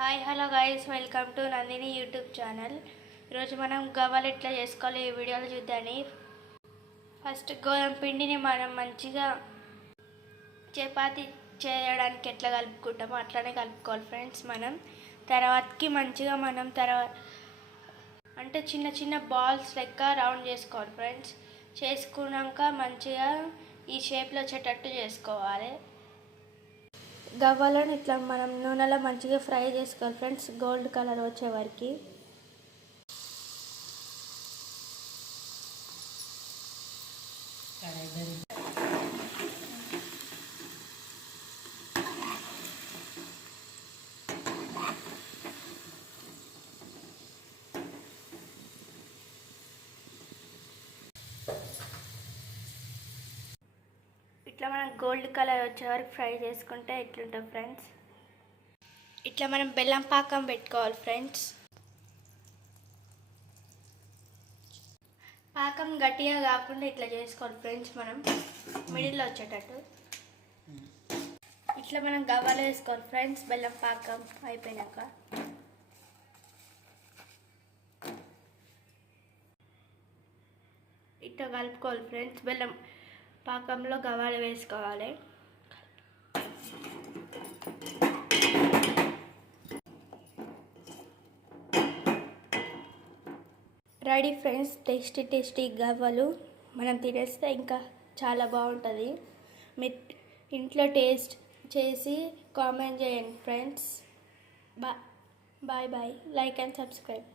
Hi hello guys, welcome to Nandini YouTube channel. ఈరోజు మనం గవ్వలు ఎట్లా చేసుకోవాలి ఈ వీడియోలో చూద్దాని. ఫస్ట్ గోధుమ పిండిని మనం మంచిగా చపాతీ చేయడానికి ఎట్లా కలుపుకుంటామో అట్లానే కలుపుకోవాలి ఫ్రెండ్స్. తర్వాతకి మంచిగా అంటే చిన్న చిన్న బాల్స్ లెక్క రౌండ్ చేసుకోవాలి ఫ్రెండ్స్. చేసుకున్నాక మంచిగా ఈ షేప్లో వచ్చేటట్టు చేసుకోవాలి. గవ్వలను ఇట్లా మనం నూనెలో మంచిగా ఫ్రై చేసుకోవాలి ఫ్రెండ్స్, గోల్డ్ కలర్ వచ్చే వరకు. ఇట్లా మనం గోల్డ్ కలర్ వచ్చే వరకు ఫ్రై చేసుకుంటే ఇట్లుంటుంది ఫ్రెండ్స్. ఇట్లా మనం బెల్లం పాకం పెట్టుకోవాలి ఫ్రెండ్స్. పాకం గట్టిగా కాకుండా ఇట్లా చేసుకోవాలి ఫ్రెండ్స్, మనం మిడిల్లో వచ్చేటట్టు. ఇట్లా మనం గవ్వలు వేసుకోవాలి ఫ్రెండ్స్. బెల్లం పాకం అయిపోయినాక ఇట్లా కలుపుకోవాలి ఫ్రెండ్స్. బెల్లం పాకంలో గవ్వలు వేసుకోవాలి. రెడీ ఫ్రెండ్స్, టేస్టీ గవ్వలు. మనం తినేస్తే ఇంకా చాలా బాగుంటుంది. మీరు ఇంట్లో టేస్ట్ చేసి కామెంట్ చేయండి friends. Bye bye, like and subscribe.